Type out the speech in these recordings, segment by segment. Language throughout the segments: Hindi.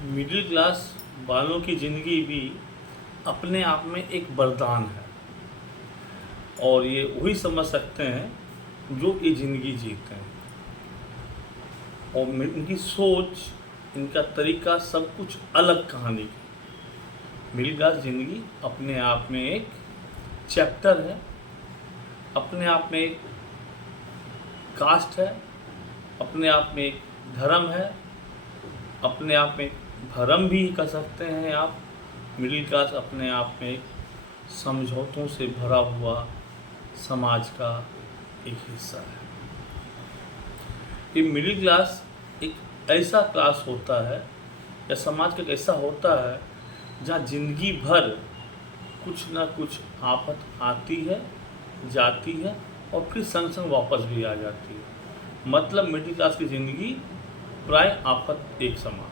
मिडिल क्लास वालों की ज़िंदगी भी अपने आप में एक वरदान है और ये वही समझ सकते हैं जो ये ज़िंदगी जीते हैं। और इनकी सोच, इनका तरीका सब कुछ अलग कहानी की। मिडिल क्लास ज़िंदगी अपने आप में एक चैप्टर है, अपने आप में एक कास्ट है, अपने आप में एक धर्म है, अपने आप में भरम भी कर सकते हैं आप। मिडिल क्लास अपने आप में एक समझौतों से भरा हुआ समाज का एक हिस्सा है। ये मिडिल क्लास एक ऐसा क्लास होता है या समाज का एक ऐसा होता है जहाँ जिंदगी भर कुछ ना कुछ आफत आती है, जाती है और फिर संग संग वापस भी आ जाती है। मतलब मिडिल क्लास की ज़िंदगी प्राय आफत एक समान।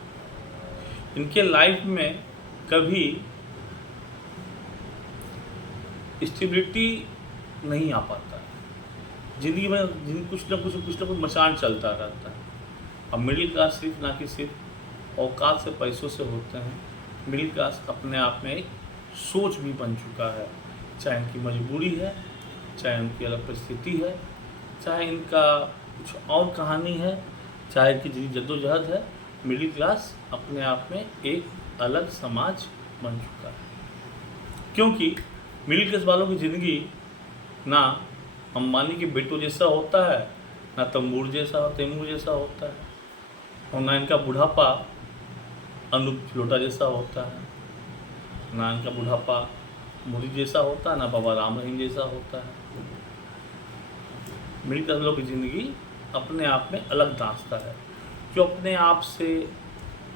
इनके लाइफ में कभी स्टेबिलिटी नहीं आ पाता है। ज़िंदगी में कुछ ना कुछ मचान चलता रहता है। अब मिडिल क्लास सिर्फ ना कि सिर्फ औकात से पैसों से होते हैं। मिडिल क्लास अपने आप में एक सोच भी बन चुका है, चाहे इनकी मजबूरी है, चाहे उनकी अलग परिस्थिति है, चाहे इनका कुछ और कहानी है, चाहे इनकी जद्दोजहद है। मिडिल क्लास अपने आप में एक अलग समाज बन चुका है, क्योंकि मिडिल क्लास वालों की ज़िंदगी ना अंबानी के बेटों जैसा होता है, ना तैमूर जैसा होता है, और ना इनका बुढ़ापा अनूप जलोटा जैसा होता है, ना इनका बुढ़ापा मोदी जैसा होता है, ना बाबा राम रहीम जैसा होता है। मिडिल क्लास वालों की ज़िंदगी अपने आप में अलग दास्ता है, जो अपने आप से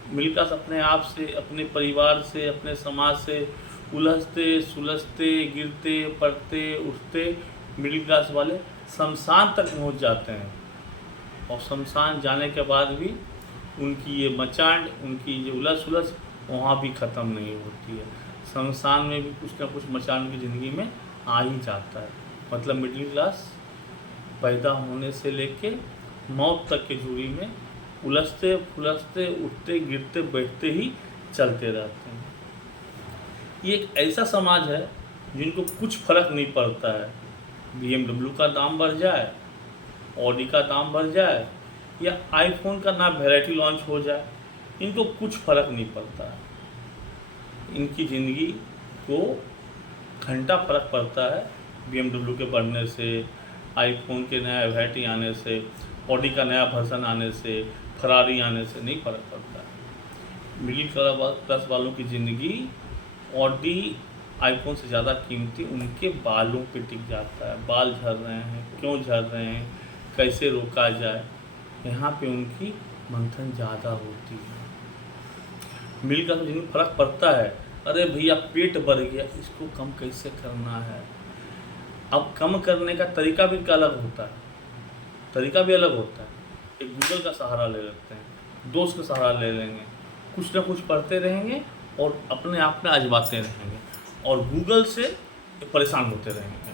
मिडिल क्लास अपने आप से, अपने परिवार से, अपने समाज से उलझते सुलझते, गिरते पड़ते उठते मिडिल क्लास वाले शमशान तक पहुंच जाते हैं। और शमशान जाने के बाद भी उनकी ये मचान, उनकी ये उलझ सुलझ वहाँ भी ख़त्म नहीं होती है। शमशान में भी कुछ ना कुछ मचान की ज़िंदगी में आ ही जाता है। मतलब मिडिल क्लास पैदा होने से लेके मौत तक की दूरी में उलझते फुलझते, उठते गिरते बैठते ही चलते रहते हैं। ये एक ऐसा समाज है जिनको कुछ फर्क नहीं पड़ता है। BMW का दाम बढ़ जाए, ऑडी का दाम बढ़ जाए, या आईफोन का ना वैरायटी लॉन्च हो जाए, इनको कुछ फर्क नहीं पड़ता है। इनकी ज़िंदगी को घंटा फर्क पड़ता है BMW के बढ़ने से, आईफोन के नया वैरायटी आने से, ऑडी का नया वर्जन आने से, फरारी आने से नहीं फर्क पड़ता है। मिडिल क्लास वालों की ज़िंदगी ऑडी आईफोन से ज़्यादा कीमती उनके बालों पे टिक जाता है। बाल झड़ रहे हैं, क्यों झड़ रहे हैं, कैसे रोका जाए, यहाँ पे उनकी मंथन ज़्यादा होती है। मिडिल क्लास में जिन्हें फ़र्क पड़ता है, अरे भैया पेट बढ़ गया, इसको कम कैसे करना है। अब कम करने का तरीका भी इनका अलग होता है, तरीका भी अलग होता है। एक गूगल का सहारा ले लेते हैं, दोस्त का सहारा ले लेंगे, कुछ ना कुछ पढ़ते रहेंगे और अपने आप में आजमाते रहेंगे और गूगल से परेशान होते रहेंगे।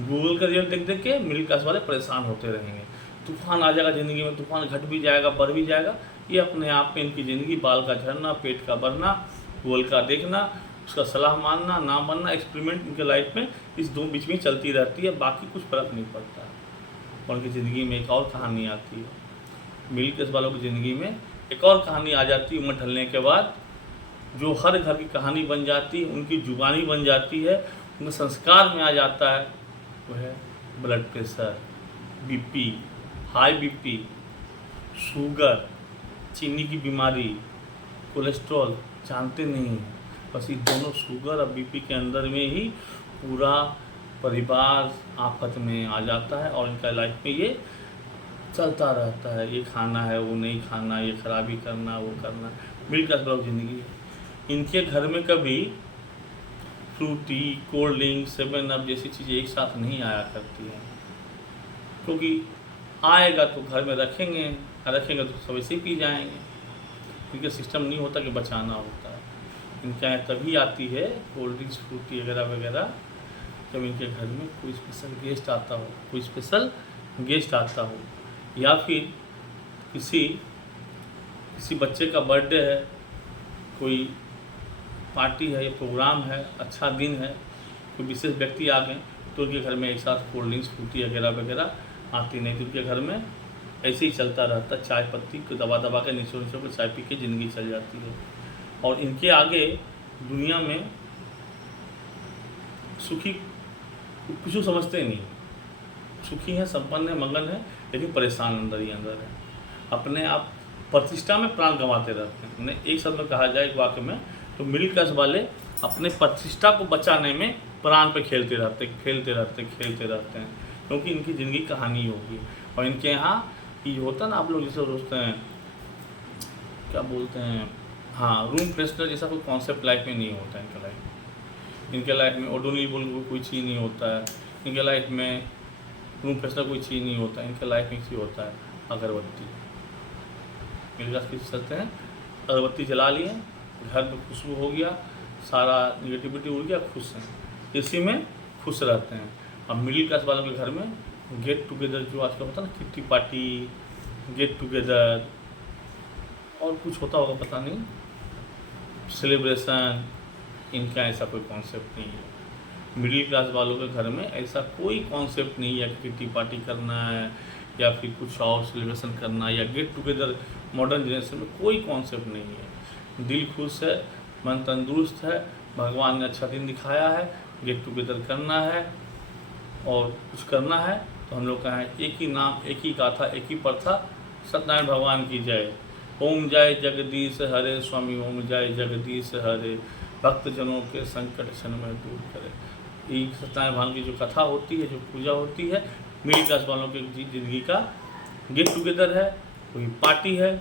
गूगल का रिजल्ट देख देख के मिडिल क्लास वाले परेशान होते रहेंगे। तूफान आ जाएगा ज़िंदगी में, तूफान घट भी जाएगा, बढ़ भी जाएगा। ये अपने आप में इनकी ज़िंदगी बाल का झड़ना, पेट का बढ़ना, गूगल का देखना, उसका सलाह मानना, ना मानना, एक्सपेरिमेंट इनके लाइफ में इस दो बीच में चलती रहती है। बाकी कुछ फ़र्क नहीं पड़ता है। और उनकी ज़िंदगी में एक और कहानी आती है। मिडिल क्लास वालों की ज़िंदगी में एक और कहानी आ जाती है उम्र ढलने के बाद, जो हर घर की कहानी बन जाती है, उनकी जुबानी बन जाती है, उनके संस्कार में आ जाता है। वह है blood pressure, BP, high BP, sugar, चीनी की बीमारी, कोलेस्ट्रॉल जानते नहीं हैं। बस ये दोनों शुगर और बीपी के अंदर में ही पूरा परिवार आफत में आ जाता है और इनका लाइफ में ये चलता रहता है। ये खाना है, वो नहीं खाना, ये खराबी करना, वो करना। मिडिल क्लास वालों की ज़िंदगी है। इनके घर में कभी फ्रूटी, कोल्ड ड्रिंक, 7 अप जैसी चीज़ें एक साथ नहीं आया करती हैं, क्योंकि आएगा तो घर में रखेंगे तो सब ऐसे ही पी जाएंगे। इनका सिस्टम नहीं होता कि बचाना होता है। इनके यहाँ तभी आती है कोल्ड ड्रिंक्स, फ्रूटी वगैरह वगैरह, जब इनके घर में कोई स्पेशल गेस्ट आता हो, या फिर किसी किसी बच्चे का बर्थडे है, कोई पार्टी है या प्रोग्राम है, अच्छा दिन है, कोई विशेष व्यक्ति आ गए तो उनके घर में एक साथ कोल्ड ड्रिंक्स, फ्रूटी वगैरह वगैरह आती नहीं, तो उनके घर में ऐसे ही चलता रहता, चाय पत्ती को दबा दबा के नीचे नीचे को चाय पी के ज़िंदगी चल जाती है। और इनके आगे दुनिया में सुखी कुछ समझते नहीं, सुखी है, संपन्न है, मगन है, लेकिन परेशान अंदर ही अंदर है, अपने आप प्रतिष्ठा में प्राण गंवाते रहते हैं। उन्हें एक शब्द में कहा जाए एक वाक्य में तो मिडिल क्लास वाले अपने प्रतिष्ठा को बचाने में प्राण पे खेलते रहते हैं, क्योंकि इनकी ज़िंदगी कहानी होगी। और इनके यहाँ ये होता है ना, आप लोग जैसे सोचते हैं, क्या बोलते हैं, हाँ, रूम फ्रेशनर जैसा कोई कॉन्सेप्ट लाइफ में नहीं होता इनके लाइफ में ओडोनिल बोल कोई चीज़ नहीं होता है, इनके लाइफ में रूम फ्रेशनर कोई चीज़ नहीं होता है, इनके लाइफ में चीज़ होता है अगरबत्ती। मिडिल क्लास किस चलते हैं, अगरबत्ती जला लिए, घर में खुशबू हो गया, सारा निगेटिविटी उड़ गया, खुश हैं, इसी में खुश रहते हैं। अब मिडिल क्लास वालों के घर में गेट टुगेदर जो आजकल होता है ना, किट्टी पार्टी, गेट टुगेदर और कुछ होता होगा पता नहीं, सेलिब्रेशन, इनका ऐसा कोई कॉन्सेप्ट नहीं है। मिडिल क्लास वालों के घर में ऐसा कोई कॉन्सेप्ट नहीं है कि किट्टी पार्टी करना है या फिर कुछ और सेलिब्रेशन करना या गेट टुगेदर। मॉडर्न जनरेशन में कोई कॉन्सेप्ट नहीं है, दिल खुश है, मन तंदुरुस्त है, भगवान ने अच्छा दिन दिखाया है, गेट टुगेदर करना है और कुछ करना है तो हम लोग का है एक ही नाम, एक ही गाथा, एक ही प्रथा, सत्यनारायण भगवान की जय, ओम जय जगदीश हरे स्वामी, ओम जय जगदीश हरे, भक्तजनों के संकट क्षण में दूर करे। ये सत्यनारायण भगवान की जो कथा होती है, जो पूजा होती है, मिडिल क्लास वालों की ज़िंदगी का गेट टुगेदर है, वही पार्टी है,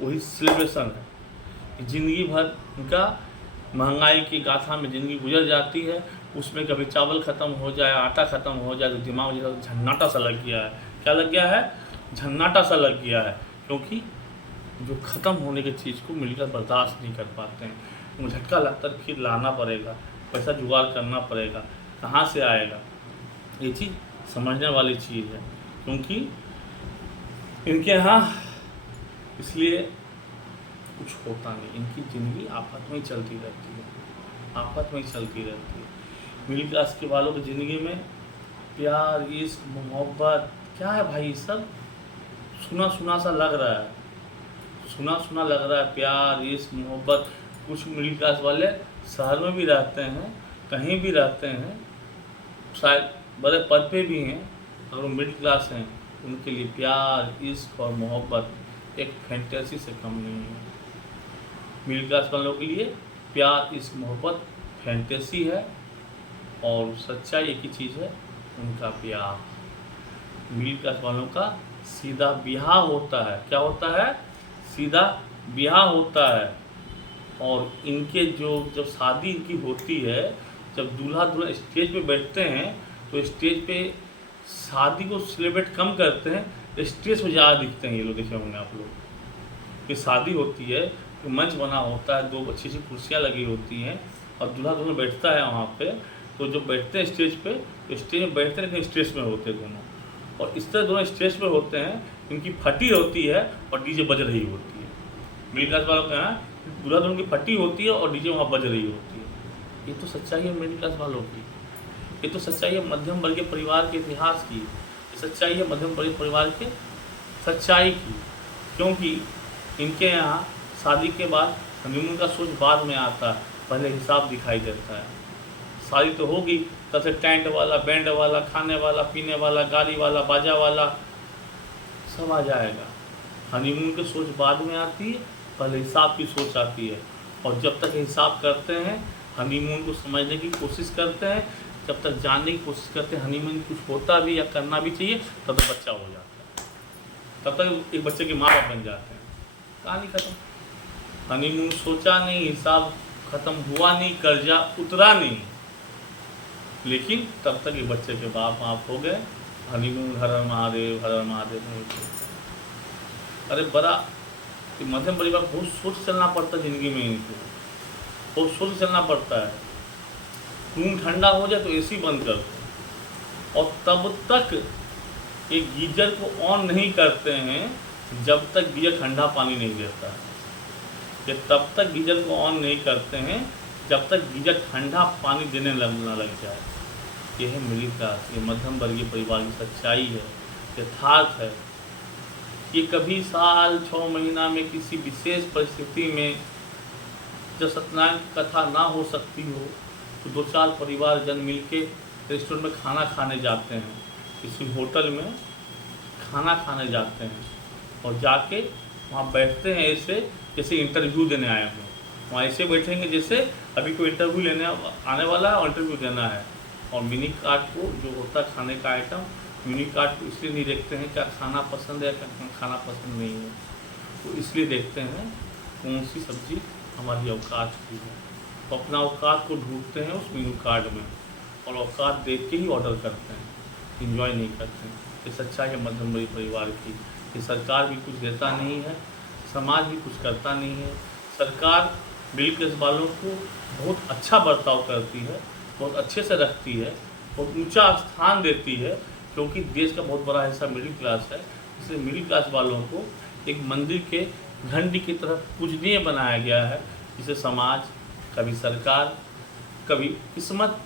वही सेलिब्रेशन है। ज़िंदगी भर उनका महंगाई की गाथा में ज़िंदगी गुजर जाती है, उसमें कभी चावल ख़त्म हो जाए, आटा ख़त्म हो जाए तो दिमाग जैसा झन्नाटा सा लग गया है। क्या लग गया है? झन्नाटा सा लग गया है, क्योंकि जो ख़त्म होने की चीज़ को मिलकर बर्दाश्त नहीं कर पाते हैं। वो झटका लगता है, फिर लाना पड़ेगा, पैसा जुगाड़ करना पड़ेगा, कहाँ से आएगा? ये चीज़ समझने वाली चीज़ है, क्योंकि इनके यहाँ इसलिए कुछ होता नहीं, इनकी ज़िंदगी आफत में ही चलती रहती है, आफत में ही चलती रहती है। मिडिल क्लास के वालों की ज़िंदगी में प्यार, इश्क, मोहब्बत क्या है भाई? सब सुना सुना सा लग रहा है, सुना सुना लग रहा है, प्यार, इश्क, मोहब्बत। कुछ मिडिल क्लास वाले शहर में भी रहते हैं, कहीं भी रहते हैं, शायद बड़े पद पे भी हैं, अगर वो मिडिल क्लास हैं उनके लिए प्यार, इश्क और मोहब्बत एक फैंटेसी से कम नहीं है। मिडिल क्लास वालों के लिए प्यार, इश्क, मोहब्बत फैंटेसी है और सच्चाई एक ही चीज़ है, उनका प्यार। मिडिल क्लास वालों का सीधा ब्याह होता है। क्या होता है? सीधा ब्याह होता है। और इनके जब शादी इनकी होती है, जब दूल्हा दुल्हन स्टेज पे बैठते हैं तो स्टेज पे शादी को सेलिब्रेट कम करते हैं, स्टेज पे ज़्यादा दिखते हैं। ये लोग देखे होंगे आप लोग कि शादी होती है तो मंच बना होता है, 2 अच्छी कुर्सियाँ लगी होती हैं और दूल्हा दुल्हन बैठता है वहाँ पे। तो जो बैठते हैं स्टेज पे, तो स्टेज में बैठते हैं लेकिन स्टेज में होते हैं दोनों, और इस तरह दोनों स्टेज पे होते हैं, इनकी फटी होती है और डीजे बज रही होती है। मिडिल क्लास वालों का दूल्हा दुल्हन की फटी होती है और डीजे वहाँ बज रही होती है। ये तो सच्चाई है मिडिल क्लास वालों की, ये तो सच्चाई है मध्यम वर्गीय परिवार के इतिहास की, ये सच्चाई है मध्यम वर्गीय परिवार के सच्चाई की। क्योंकि इनके यहाँ शादी के बाद हनीमून का सोच बाद में आता है, पहले हिसाब दिखाई देता है। शादी तो होगी, तब से टेंट वाला, बैंड वाला, खाने वाला, पीने वाला, गाड़ी वाला, बाजा वाला सब आ जाएगा। हनीमून की सोच बाद में आती है, पहले हिसाब की सोच आती है। और जब तक हिसाब करते हैं, हनीमून को समझने की कोशिश करते हैं, जब तक जानने की कोशिश करते हैं हनीमून कुछ होता भी या करना भी चाहिए, तब तक बच्चा हो जाता है, तब तक एक बच्चे के माँ बाप बन जाते हैं, कहानी खत्म। हनीमून सोचा नहीं, हिसाब खत्म हुआ नहीं, कर्जा उतरा नहीं, लेकिन तब तक ये बच्चे के बाप हो गए। हनीमून हर हर महादेव, हर हर महादेव। अरे बड़ा मध्यम परिवार बहुत सोच चलना पड़ता है ज़िंदगी में, इनको बहुत सोच चलना पड़ता है। रूम ठंडा हो जाए तो एसी बंद कर दो, और तब तक एक गीजर को ऑन नहीं करते हैं जब तक गीजर ठंडा पानी नहीं देता है। कि तब तक गीजर को ऑन नहीं करते हैं जब तक गीजर ठंडा पानी देने ना लग जाए। यह है मिडिल क्लास, ये मध्यम वर्गीय परिवार की सच्चाई है, यथार्थ है। ये कभी साल 6 महीना में किसी विशेष परिस्थिति में जब सत्यनारायण की कथा ना हो सकती हो तो 2-4 परिवार जन मिल के रेस्टोरेंट में खाना खाने जाते हैं, किसी होटल में खाना खाने जाते हैं और जाके वहाँ बैठते हैं ऐसे जैसे इंटरव्यू देने आए हों। वहाँ ऐसे बैठेंगे जैसे अभी कोई इंटरव्यू लेने आने वाला है और इंटरव्यू देना है। और मिनी कार्ड को जो होता है खाने का आइटम, मिनी कार्ड को इसलिए नहीं देखते हैं क्या खाना पसंद है क्या खाना पसंद नहीं है, तो इसलिए देखते हैं कौन सी सब्ज़ी हमारी औकात की है। तो अपना औकात को ढूंढते हैं उस मेनू कार्ड में और औकात देख के ही ऑर्डर करते हैं, इंजॉय नहीं करते हैं। ये सच्चाई है मध्यम वर्गीय परिवार की। ये सरकार भी कुछ देता नहीं है, समाज भी कुछ करता नहीं है। सरकार मिडिल क्लास वालों को बहुत अच्छा बर्ताव करती है, बहुत अच्छे से रखती है, बहुत ऊंचा स्थान देती है, क्योंकि देश का बहुत बड़ा हिस्सा मिडिल क्लास है। इसलिए मिडिल क्लास वालों को एक मंदिर के घंटी की तरह पूजनीय बनाया गया है, जिसे समाज, कभी सरकार, कभी किस्मत,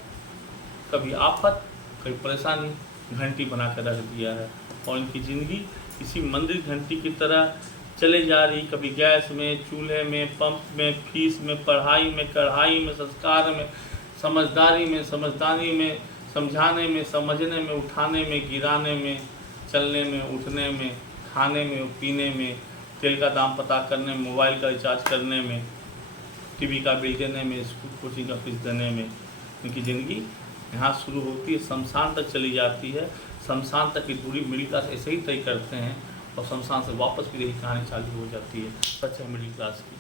कभी आफत, कभी परेशानी घंटी बना कर रख दिया है। और इनकी ज़िंदगी इसी मंदिर घंटी की तरह चले जा रही, कभी गैस में, चूल्हे में, पंप में, फीस में, पढ़ाई में, कढ़ाई में, संस्कार में, समझदारी में, समझदारी में, समझाने में, समझने में, उठाने में, गिराने में, चलने में, उठने में, खाने में, पीने में, तेल का दाम पता करने में, मोबाइल का रिचार्ज करने में, टीवी का बिल देने में, स्कूल कोचिंग का फीस देने में। उनकी ज़िंदगी यहाँ शुरू होती है, शमशान तक चली जाती है। शमशान तक की दूरी मिडिल क्लास ऐसे ही तय करते हैं और शमशान से वापस भी यही कहानी चालू हो जाती है। सच है मिडिल क्लास की।